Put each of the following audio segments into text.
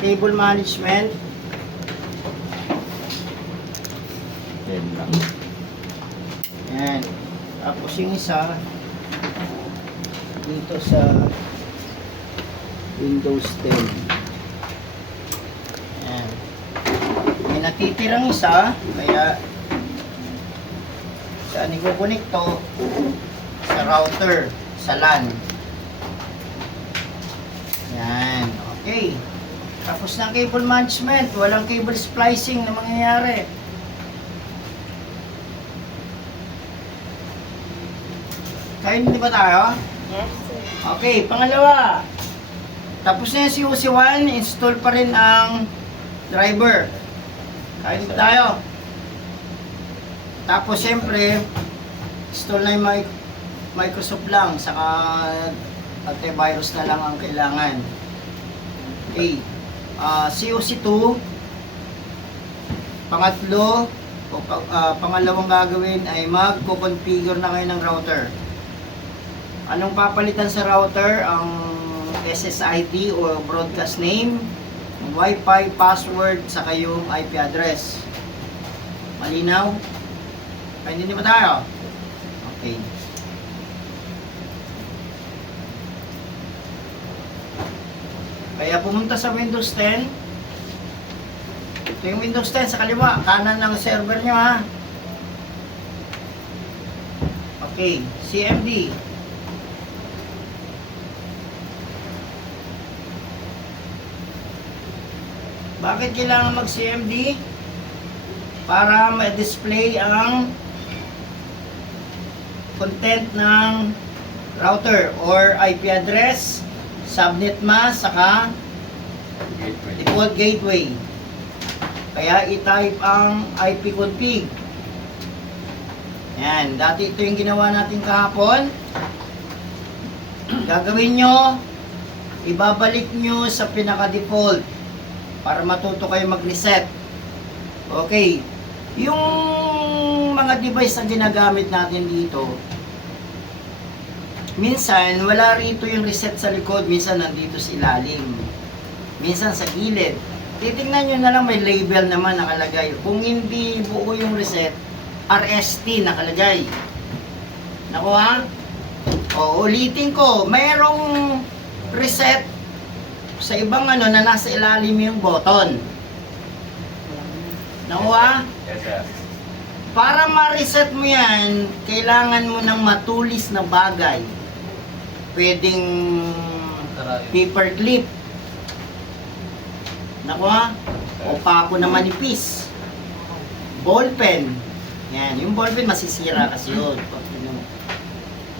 cable management. Yan lang. Yan. Tapos yung isa dito sa Windows 10. Yan. May natitirang isa, kaya saan ikukonekto? Sa router, sa LAN. Yan. Okay. Tapos na cable management. Walang cable splicing na mangyayari. Kaya hindi ba tayo? Yes, sir. Okay, pangalawa. Tapos na yung COC1, install pa rin ang driver. Kaya hindi tayo. Tapos siyempre, install na yung Microsoft lang, saka antivirus na lang ang kailangan. Okay. COC2, pangatlo, pangalawang gagawin ay magko-configure na kayo ng router. Anong papalitan sa router? Ang SSID o broadcast name, Wi-Fi password, saka yung IP address. Malinaw? Kaya hindi ba tayo? Okay. Kaya pumunta sa Windows 10. Ito yung Windows 10 sa kaliwa, kanan ng server nyo ha. Okay, CMD. Bakit kailangan mag-CMD? Para ma-display ang content ng router or IP address, subnet mask, saka Gateway. default gateway. Kaya i-type ang IP config. Yan, dati ito yung ginawa natin kahapon. Gagawin nyo, ibabalik nyo sa pinaka-default para matuto kayo mag-reset. Okay, yung mga device na ginagamit natin dito, minsan wala rito yung reset sa likod, minsan nandito sa ilalim, minsan sa gilid. Titingnan nyo na lang, may label naman nakalagay. Kung hindi buo yung reset, RST nakalagay. Nakuha? O, ulitin ko, mayroong reset sa ibang na nasa ilalim yung button. Nakuha? Yes, sir. Para ma-reset mo yan, kailangan mo ng matulis na bagay. Pwedeng paperclip. Nakuha? O pako na manipis. Ballpen. Yan, yung ballpen masisira kasi yun. Pag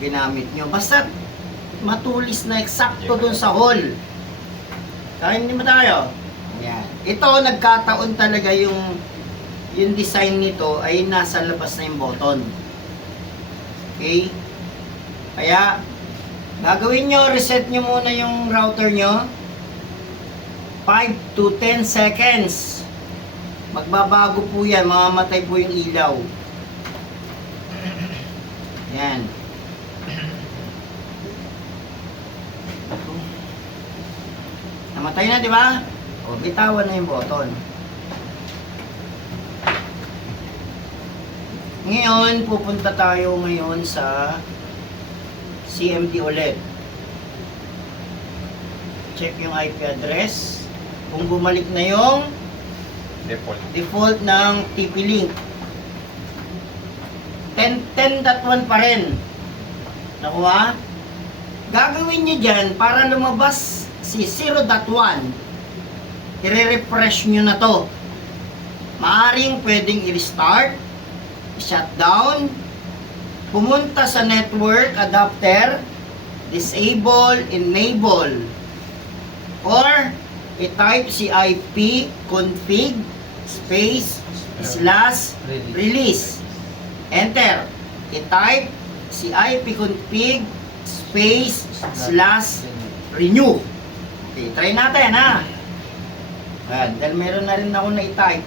ginamit nyo. Basta matulis na eksakto dun sa hole. Kaya hindi mo tayo. Yan. Ito, nagkataon talaga yung design nito ay nasa labas na yung button. Okay? Kaya, gagawin nyo, reset nyo muna yung router nyo. 5 to 10 seconds. Magbabago po yan, mamamatay po yung ilaw. Yan. Namatay na, di ba? O, bitawan na yung button. Ngayon, pupunta tayo ngayon sa CMD ulit. Check yung IP address. Kung bumalik na yung default ng TP-Link. 10.1 pa rin. Nakuha? Gagawin nyo dyan para lumabas si 0.1. I-refresh nyo na to. Maaring pwedeng i-restart, shutdown, pumunta sa network adapter, disable, enable, or i-type si IP config space / release. Enter. I-type si IP config space / renew. Okay, try natin ha. Ayan, dahil meron na rin ako na i-type.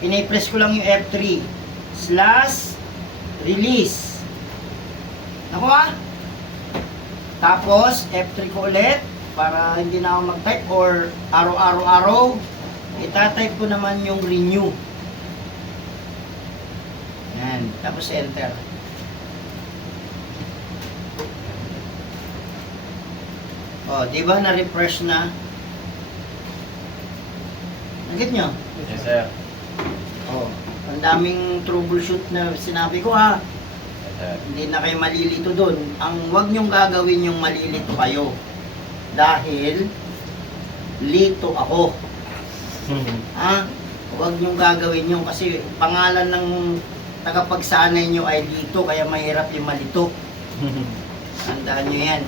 Pinipress ko lang yung F3 / release. Nakuha? Tapos, F3 ko ulit para hindi na ako mag-type or araw-araw, itatype ko naman yung renew. Yan, tapos enter. Oh, di ba na-refresh na? Nagit nyo? Yes, sir. Oh, ang daming troubleshoot na sinabi ko ha. Yes, sir. Hindi na kayo malilito doon. Ang wag nyong gagawin yung malilito kayo. Dahil lito ako. Ha? Huwag nyong gagawin yun kasi pangalan ng tagapagsanay nyo ay lito kaya mahirap yung malito. Tandaan nyo yan.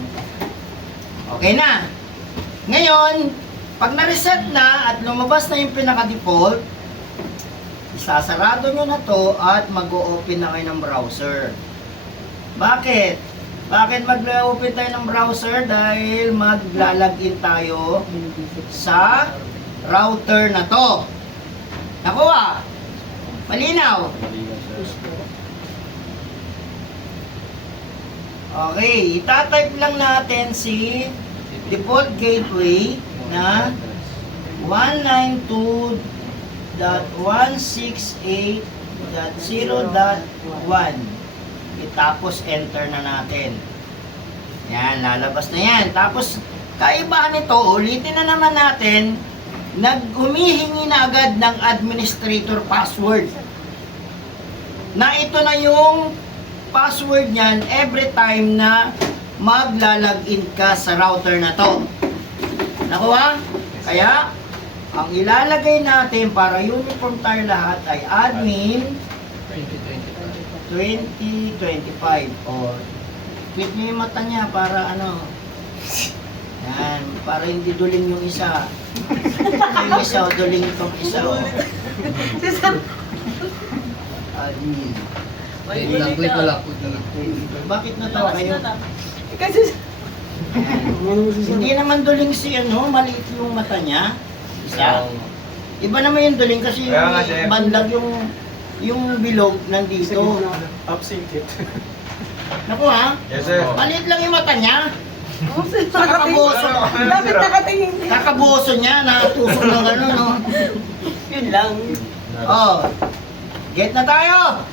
Okay na. Ngayon, pag na-reset na at lumabas na yung pinaka-default, isasarado nyo na to at mag-o-open na kayo ng browser. Bakit? Bakit mag-open tayo ng browser? Dahil maglalagin tayo sa router na to. Nakuha? Malinaw? Maligas, sir. Okay, itatype lang natin si default gateway na 192.168.0.1. Tapos enter na natin. Yan, lalabas na yan. Tapos, kaibahan nito, ulitin na naman natin, humihingi na agad ng administrator password. Na ito na yung password niyan every time na maglalagin ka sa router na to. Nakuha? Kaya, ang ilalagay natin para uniform tayo lahat ay admin 2025 or click niyo yung mata niya para ano. Yan, para hindi duling yung isa. Yung isa o duling itong isa o. Admin. Click ko lang. Bakit natawa kayo? Kasi Yan. Hindi naman duling si ano, maliit yung mata niya. Isa. Iba naman yung duling kasi yung Kaya nga, sir. bandag yung bilog nandito. Upsink it. Naku ha? Yes, sir. Maliit lang yung mata niya. Sa nakatingin. kakaboso. Dapat nakatingin. Kakaboso niya na tusok ng ano, no? Yun lang. Oh. Get na tayo.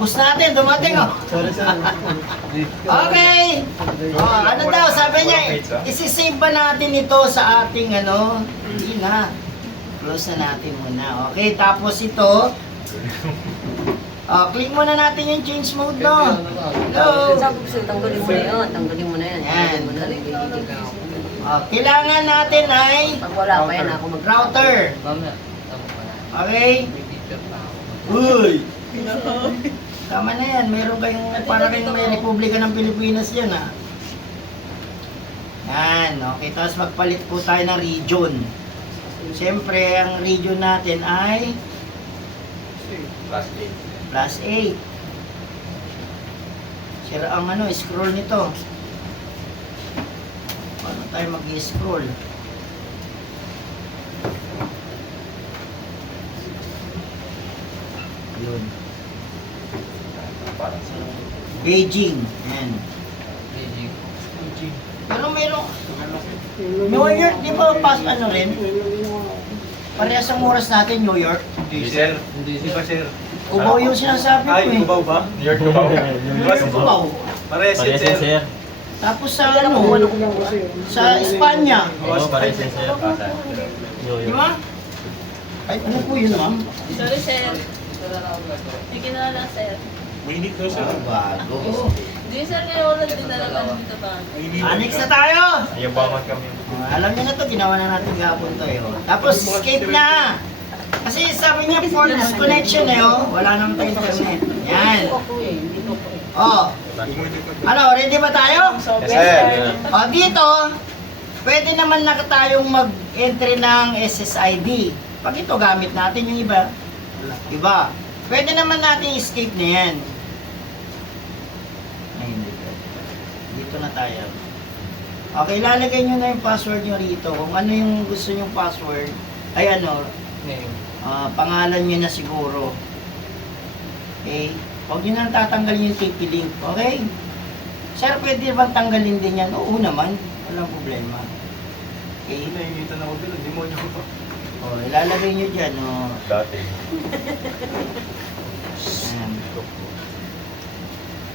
Bus natin, dumating oh. Okay. Oh, ano daw, sabi niya, isi-save ba natin ito sa ating ano? Hindi na. Close na natin muna. Okay, tapos ito. Click muna natin yung change mode, no? Hello. Sabi ko sa'yo, tanggalin mo na yun. Tanggalin mo na yan. Yan. Tanggalin mo na rin. Kailangan natin ay Pag wala pa yan, ako mag- router. Mamaya. Tama pa na. Okay? May picture pa ako. Uy! Tama na yan. Meron kayong, para kayong may Republika ng Pilipinas yan, ha? Yan. Okay, tapos magpalit po tayo ng region. Siyempre, ang region natin ay Last day. +8. Sira ang ano, scroll nito. Paano tayo mag-scroll? Yun. Parang sa Beijing. Yan. Beijing. Pero merong New York, di ba pas ano rin? Parehas ang oras natin, New York. Hindi, sir. Hindi Di ba, sir? Ubaw yung sinasabi ko Ay, eh. Cubao ba? New York ko ba? New York, Ubaw. Parehas yun, sir. Tapos sa ano, sa Espanya. Oo, parehas yun, sir. Di ba? Ay, ano po yun, ma'am? Sorry, sir. May ginawa lang, sir. Winit daw, sir. Bago. Hindi, sir. Ngayon ulit din talaga dito ba? Next na tayo! Ayaw ba kami? Alam niyo na to, ginawa na natin gapon to eh. Oh. Tapos escape na! Kasi sabi niya, false connection eh, oh. Wala naman tayo internet. Yan. Oh. Ano, ready ba tayo? Yes, sir. O, dito, pwede naman na tayong mag-entry ng SSID. Pag ito gamit natin yung iba, pwede naman natin escape na yan. Ay, hindi po. Dito na tayo. Okay, lalagay nyo na yung password nyo rito. Kung ano yung gusto nyong password, ay ano, pangalan nyo na siguro. Okay? Huwag nyo nang tatanggalin yung TP link. Okay? Sir, pwede bang tanggalin din yan? Oo naman. Walang problema. Okay. Nainitan ako doon, demonyo ko. O, ilalagay nyo dyan, o. Dati. Ayan.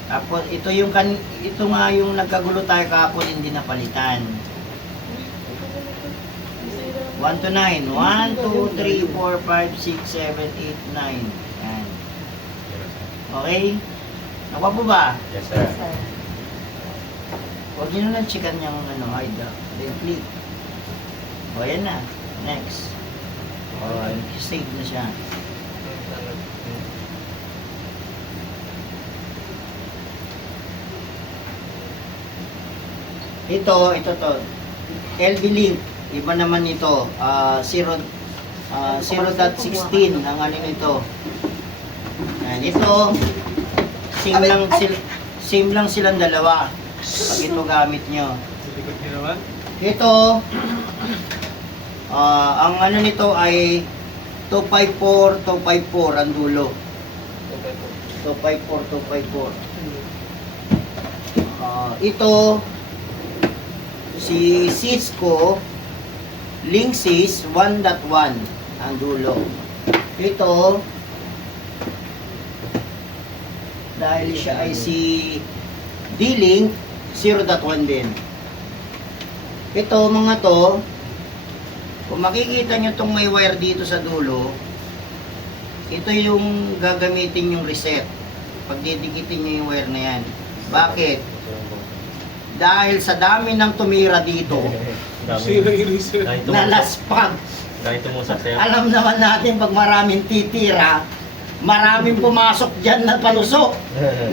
Tapos, ito nga yung nagkagulo tayo kahapon, hindi napalitan. 1 to 9. 1, 2, 3, 4, 5, 6, 7, 8, 9. Yan. Okay? Nakuha po ba? Yes, sir. Huwag nyo na checkan yung IDA. Then click. O, yan na. Next. O, save na siya. Ito to. LB link. Iba naman ito. 0.16 ang ano nito. Yan. Ito, same lang silang dalawa. Pag ito gamit nyo. Sa likod niyo naman? Ito, ang ano nito ay 254 ang dulo. 254. Ito, si Cisco Linksys 1.1 ang dulo. Ito, dahil siya ay si D-Link 0.1 din. Ito mga to, kung makikita nyo itong may wire dito sa dulo, ito yung gagamitin yung reset. Pag didikitin nyo yung wire na yan. Bakit? Dahil sa dami ng tumira dito, Sino i-reset? nalaspag. Dahil tumusak sa'yo. Alam naman natin pag maraming titira, maraming pumasok dyan na palusok.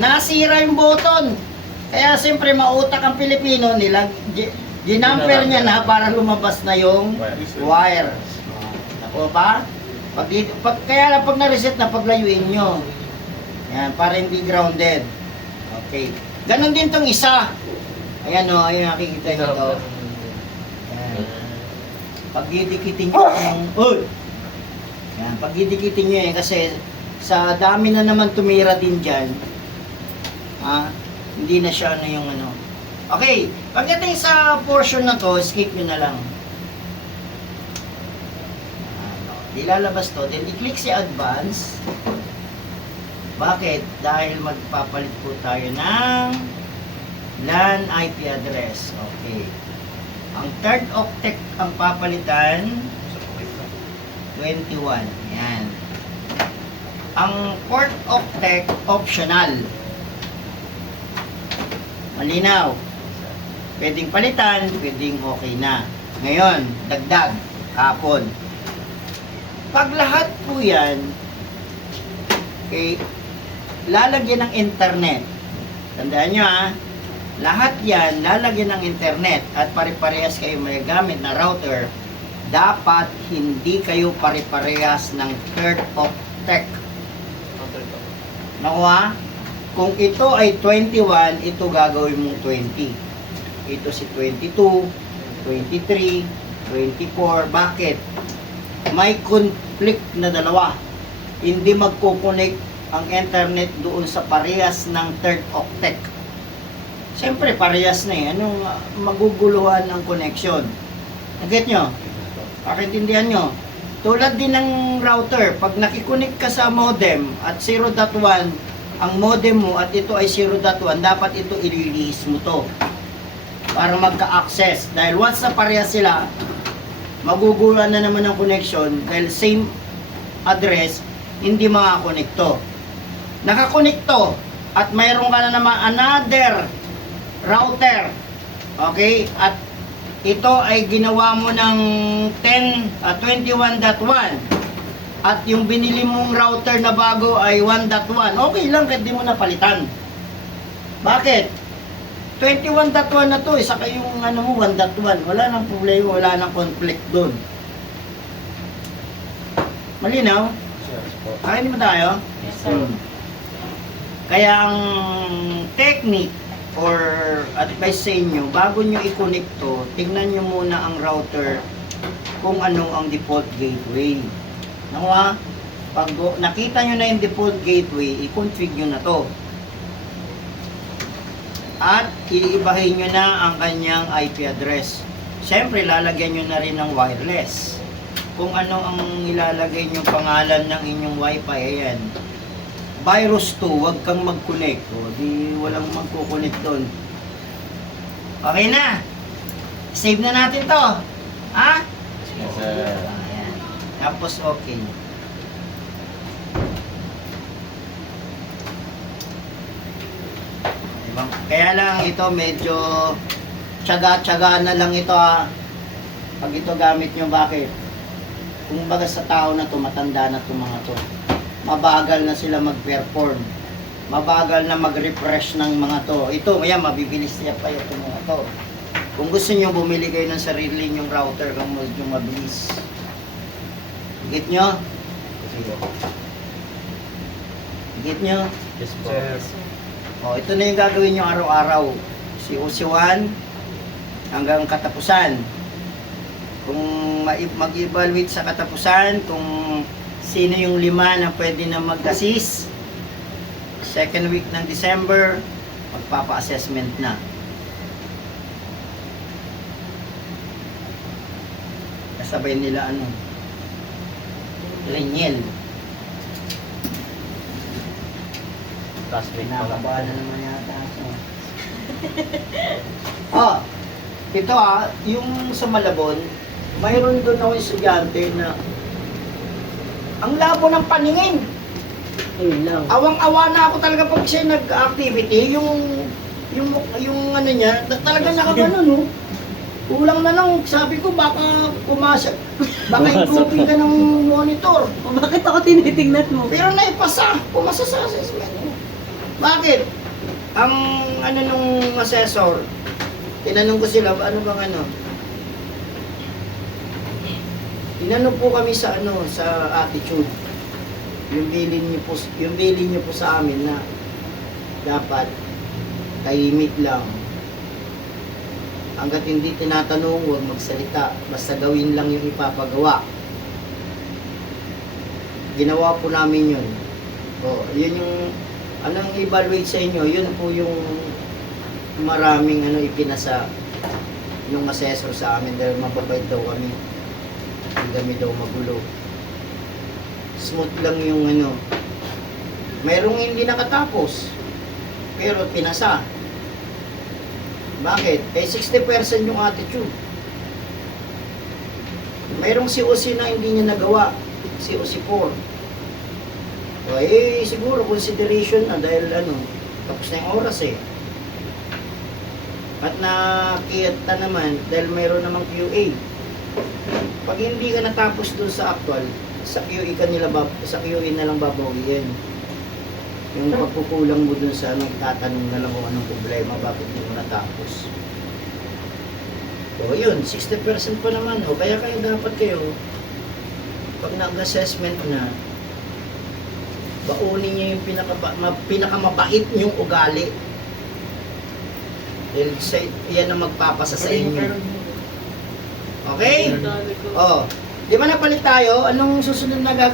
Nasira yung button. Kaya siyempre mautak ang Pilipino nila, ginamper niya na para lumabas na yung wire. Ako ba? Kaya lang pag na-reset na paglayuin nyo. Yan, para hindi grounded. Okay. Ganon din tong isa. Ayan o, ayun nakikita nyo to. Ayan. Pag didikitin nyo yung... Yan, pag didikitin nyo yan kasi sa dami na naman tumira din dyan, hindi na siya ano yung ano. Okay, pagdating sa portion na to, skip nyo na lang. Ilalabas to, then i-click si advance. Bakit? Dahil magpapalit po tayo ng LAN IP address. Okay. Ang third octet ang papalitan 21. Yan. Ang fourth octet optional. Malinaw. Pwedeng palitan, pwedeng okay na. Ngayon, dagdag, kapon. Pag lahat po yan, okay, lalagyan ng internet. Tandaan nyo lahat yan lalagyan ng internet at pare-parehas kayo may gamit na router. Dapat hindi kayo pare-parehas ng third octet. Nakuha? Kung ito ay 21, ito gagawin mong 20. Ito si 22, 23, 24. Bakit? May conflict na dalawa. Hindi magko-connect ang internet doon sa parehas ng third octet. Siyempre, parehas na eh. Anong maguguluhan ang connection? Naget nyo? Pakiintindihan nyo? Tulad din ng router, pag nakikonek ka sa modem at 0.1, ang modem mo at ito ay 0.1, dapat ito i-release mo to para magka-access. Dahil once na parehas sila, maguguluhan na naman ang connection dahil same address, hindi makakonekto. Nakakonekto at mayroon ka na naman another router. Okay? At ito ay ginawa mo ng 21.1 at yung binili mong router na bago ay 1.1. Okay lang kahit di mo napalitan. Bakit? 21.1 na to, saka yung ano mo 1.1. Wala nang problema, wala nang conflict doon. Malinaw? Kain mo tayo? Yes, sir. Kaya ang technique or advice sa inyo, bago nyo i-connect to, tingnan nyo muna ang router kung ano ang default gateway. Nakuha? Pag nakita nyo na yung default gateway, i-config nyo na to. At iibahin nyo na ang kanyang IP address. Siyempre, lalagyan nyo na rin ng wireless. Kung ano ang ilalagay nyo pangalan ng inyong wifi, ayan. Virus 2, huwag kang mag-connect. O, di walang magkukunik doon. Okay na. Save na natin to. Ha? Yes, sir. Ayan. Tapos okay. Diba? Kaya lang ito medyo tiyaga-tiyaga na lang ito ha. Pag ito gamit nyo, bakit? Kung baga sa tao na to, matanda na to mga to. Mabagal na sila mag-perform. Mabagal na mag-refresh ng mga to. Ito, maya mabibilis niya pa ito mga to. Kung gusto nyo bumili kayo ng sarili nyong router kung medyo mabilis. Get nyo? Get nyo? Yes po. O, ito na yung gagawin nyo araw-araw. Si OC1 hanggang katapusan. Kung mag-evaluate sa katapusan, kung sino yung 5 na pwede na mag-assist, second week ng December, magpapa-assessment na. Kasabay nila ano? Renyel. Classmate pa lang. Pinakabahan na naman yata ako. Oh, ito yung sa Malabon, mayroon doon ako estudyante na ang labo ng paningin. Yun lang. Awang-awa na ako talaga pag siya nag-activity, yung ano niya, talaga nakagano, no? Kulang na lang, sabi ko baka pumasa, baka improving ka ng monitor. O bakit ako tinitingnan mo? Pero naipasa, pumasa sa assessment. Bakit? Ang ano nung assessor, tinanong ko sila, ano bang ano? Tinanong po kami sa ano, sa attitude. Yung bilin niyo po sa amin na dapat tahimik lang. Hanggat hindi tinatanong, huwag magsalita. Basta gawin lang yung ipapagawa. Ginawa po namin yun. O, yun yung anong evaluate sa inyo, yun po yung maraming ano ipinasa yung assessor sa amin dahil mababait daw kami. Hindi kami daw magulo. Smooth lang yung ano. Mayroong hindi nakatapos. Pero pinasa. Bakit? Eh 60% yung attitude. Mayroong COC na hindi niya nagawa. COC 4. So, eh, siguro consideration na dahil ano, tapos na yung oras eh. At nakita naman, dahil mayroon namang QA. Pag hindi ka natapos doon sa actual, sa QA sa QA na lang babawiin. Yung pagkukulang mo doon sa anong tatanong na lang kung anong problema, bakit hindi mo natapos. So, yun, 60% pa naman. O, kaya dapat kayo, pag nag-assessment na, baunin niyo yung pinakamabait niyong ugali. Dahil yan ang magpapasa sa inyo. Okay? Oh, di ba napalit tayo? Anong susunod na gagawin?